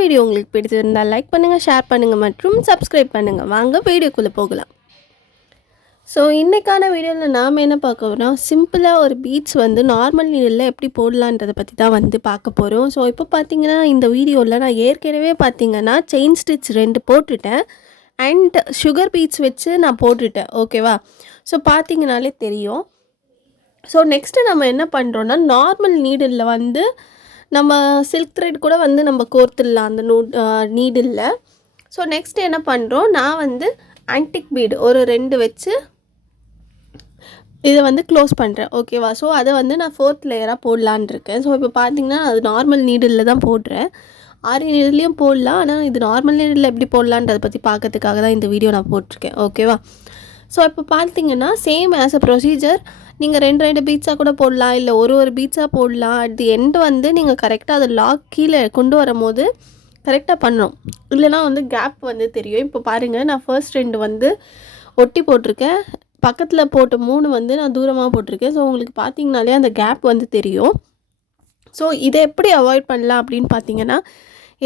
Video உங்களுக்கு பிடிச்சிருந்தால் like பண்ணுங்கள், ஷேர் பண்ணுங்கள் மற்றும் சப்ஸ்கிரைப் பண்ணுங்கள். வாங்க வீடியோக்குள்ளே போகலாம். ஸோ இன்றைக்கான வீடியோவில் நாம் என்ன பார்க்க போகிறோம், சிம்பிளாக ஒரு பீட்ஸ் வந்து நார்மல் நீடில் எப்படி போடலான்றதை பற்றி தான் வந்து பார்க்க போகிறோம். ஸோ இப்போ பார்த்தீங்கன்னா இந்த வீடியோவில் நான் ஏற்கனவே பார்த்தீங்கன்னா செயின் ஸ்டிச் 2 போட்டுட்டேன் அண்ட் சுகர் பீட்ஸ் வச்சு நான் போட்டுட்டேன். ஓகேவா? ஸோ பார்த்தீங்கனாலே தெரியும். ஸோ நெக்ஸ்ட்டு நம்ம என்ன பண்ணுறோன்னா, நார்மல் நீடில் வந்து நம்ம சில்க் த்ரெட் கூட வந்து நம்ம கோர்த்துடலாம் அந்த நீடில். ஸோ நெக்ஸ்ட் என்ன பண்ணுறோம், நான் வந்து ஆன்டிக் பீடு ஒரு 2 வச்சு இதை வந்து க்ளோஸ் பண்ணுறேன். ஓகேவா? ஸோ அதை வந்து நான் 4th லேயராக போடலான் இருக்கேன். ஸோ இப்போ பார்த்தீங்கன்னா அது நார்மல் நீடில் தான் போடுறேன். ஆரி நீடிலையும் போடலாம், ஆனால் இது நார்மல் நீடில் எப்படி போடலான்றதை பற்றி பார்க்கறதுக்காக தான் இந்த வீடியோ நான் போட்டிருக்கேன். ஓகேவா? ஸோ இப்போ பார்த்தீங்கன்னா சேம் ஆஸ் அ ப்ரொசீஜர் நீங்கள் 2 பீட்ஸாக கூட போடலாம், இல்லை ஒரு பீட்ஸாக போடலாம். அட் தி எண்டு வந்து நீங்கள் கரெக்டாக அதை லாக் கீழே கொண்டு வரும்போது கரெக்டாக பண்ணணும், இல்லைனா வந்து கேப் வந்து தெரியும். இப்போ பாருங்கள், நான் ஃபர்ஸ்ட் 2 வந்து ஒட்டி போட்டிருக்கேன், பக்கத்தில் போட்ட 3 வந்து நான் தூரமாக போட்டிருக்கேன். ஸோ உங்களுக்கு பார்த்தீங்கனாலே அந்த கேப் வந்து தெரியும். ஸோ இதை எப்படி அவாய்ட் பண்ணலாம் அப்படின்னு பார்த்தீங்கன்னா,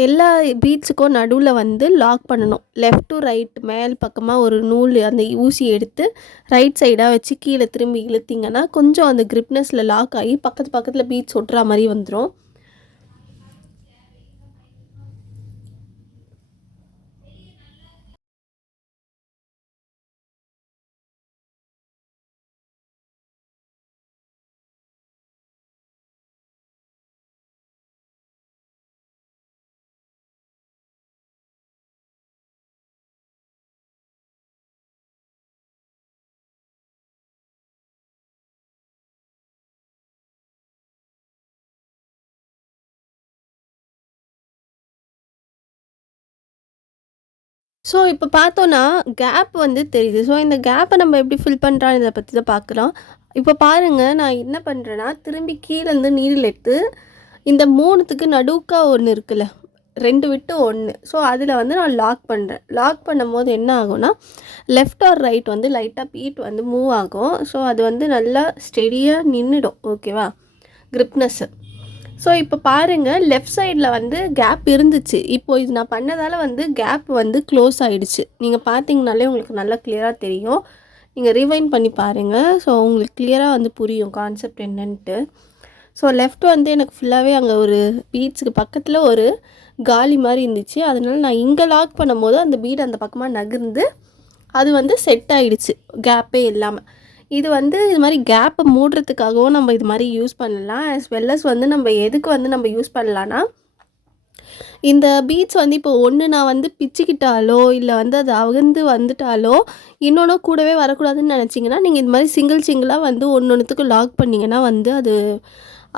எல்லா பீட்ஸுக்கும் நடுவில் வந்து லாக் பண்ணணும். லெஃப்ட் டு ரைட் மேல் பக்கமாக ஒரு நூல் அந்த ஊசி எடுத்து ரைட் சைடாக வச்சு கீழே திரும்பி இழுத்திங்கன்னா கொஞ்சம் அந்த கிரிப்னஸில் லாக் ஆகி பக்கத்தில் பீட்ஸ் ஒட்டுற மாதிரி வந்துடும். ஸோ இப்போ பார்த்தோன்னா கேப் வந்து தெரியுது. ஸோ இந்த கேப்பை நம்ம எப்படி ஃபில் பண்ணுறான்னு இதை பற்றி தான் பார்க்கலாம். இப்போ பாருங்கள், நான் என்ன பண்ணுறேன்னா திரும்பி கீழேருந்து நீடில் எடுத்து இந்த 3த்துக்கு நடுக்கா ஒன்று இருக்குல்ல, 2 விட்டு 1, ஸோ அதில் வந்து நான் லாக் பண்ணுறேன். லாக் பண்ணும்போது என்ன ஆகும்னா, லெஃப்ட் ஆர் ரைட் வந்து லைட்டாக பீட் வந்து மூவ் ஆகும். ஸோ அது வந்து நல்லா ஸ்டெடியாக நின்றுடும். ஓகேவா? கிரிப்னஸ்ஸு. ஸோ இப்போ பாருங்கள், லெஃப்ட் சைடில் வந்து கேப் இருந்துச்சு. இப்போது இது நான் பண்ணதால் வந்து கேப் வந்து க்ளோஸ் ஆகிடுச்சு. நீங்கள் பார்த்தீங்கனாலே உங்களுக்கு நல்லா கிளியராக தெரியும். நீங்கள் ரிவைண்ட் பண்ணி பாருங்கள். ஸோ உங்களுக்கு கிளியராக வந்து புரியும் கான்செப்ட் என்னன்ட்டு. ஸோ லெஃப்ட் வந்து எனக்கு ஃபுல்லாகவே அங்கே ஒரு பீட்ஸுக்கு பக்கத்தில் ஒரு காலி மாதிரி இருந்துச்சு. அதனால நான் இங்கே லாக் பண்ணும்போது அந்த பீட் அந்த பக்கமாக நகர்ந்து அது வந்து செட் ஆகிடுச்சு, கேப்பே இல்லாமல். இது வந்து இது மாதிரி கேப்பை மூடுறதுக்காகவும் நம்ம இது மாதிரி யூஸ் பண்ணலாம். ஆஸ் வெல் அஸ் வந்து நம்ம எதுக்கு வந்து நம்ம யூஸ் பண்ணலான்னா, இந்த பீட்ஸ் வந்து இப்போ ஒன்று நான் வந்து பிச்சுக்கிட்டாலோ இல்லை வந்து அது அகந்து வந்துட்டாலோ இன்னொன்று கூடவே வரக்கூடாதுன்னு நினச்சிங்கன்னா, நீங்கள் இது மாதிரி சிங்கிளாக வந்து ஒன்றுத்துக்கு லாக் பண்ணிங்கன்னா வந்து அது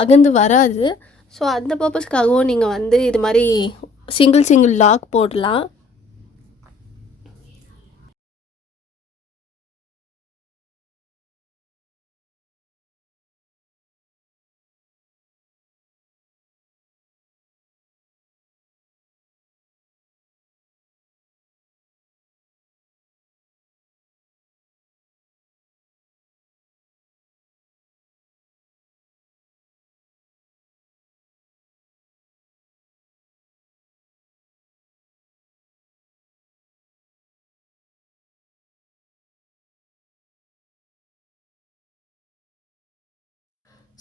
அகந்து வராது. ஸோ அந்த பர்பஸ்க்காகவும் நீங்கள் வந்து இது மாதிரி சிங்கிள் லாக் போடலாம்.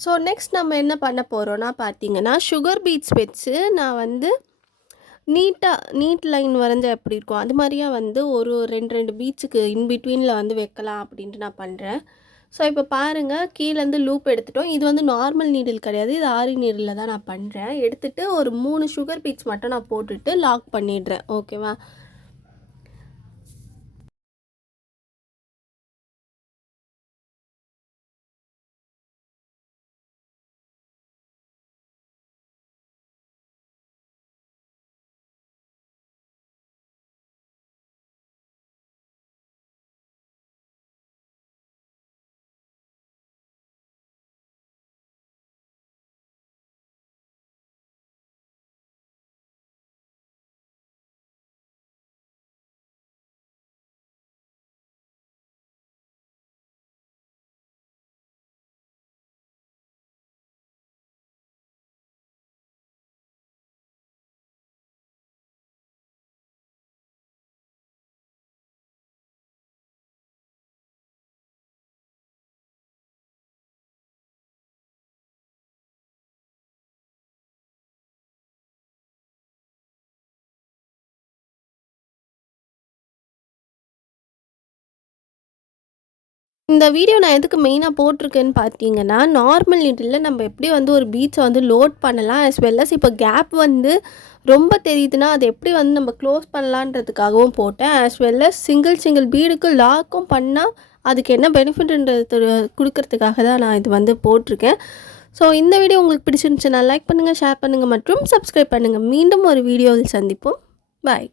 ஸோ நெக்ஸ்ட் நம்ம என்ன பண்ண போகிறோன்னா பார்த்தீங்கன்னா, சுகர் பீட்ஸ் வச்சு நான் வந்து நீட் லைன் வரைஞ்சா எப்படி இருக்கும் அது மாதிரியா வந்து ஒரு 2 பீட்ஸுக்கு இன்பிட்வீனில் வந்து வைக்கலாம் அப்படின்ட்டு நான் பண்ணுறேன். ஸோ இப்போ பாருங்கள், கீழேருந்து லூப் எடுத்துட்டோம். இது வந்து நார்மல் நீடில் கிடையாது, இது ஆரி நீடில் தான் நான் பண்ணுறேன். எடுத்துகிட்டு ஒரு 3 சுகர் பீட்ஸ் மட்டும் நான் போட்டுட்டு லாக் பண்ணிடுறேன். ஓகேவா? இந்த வீடியோ நான் எதுக்கு மெயினாக போட்டிருக்கேன்னு பார்த்தீங்கன்னா, நார்மல் நீடில்ல நம்ம எப்படி வந்து ஒரு பீட்ஸை வந்து லோட் பண்ணலாம், as well as இப்போ கேப் வந்து ரொம்ப தெரியுதுன்னா அதை எப்படி வந்து நம்ம க்ளோஸ் பண்ணலான்றதுக்காகவும் போட்டேன். as well as சிங்கிள் பீடுக்கு லாக்கும் பண்ணால் அதுக்கு என்ன பெனிஃபிட்ன்றது கொடுக்கறதுக்காக தான் நான் இது வந்து போட்டிருக்கேன். ஸோ இந்த வீடியோ உங்களுக்கு பிடிச்சிருந்துச்சுன்னா லைக் பண்ணுங்கள், ஷேர் பண்ணுங்கள் மற்றும் சப்ஸ்கிரைப் பண்ணுங்கள். மீண்டும் ஒரு வீடியோவில் சந்திப்போம். பாய்.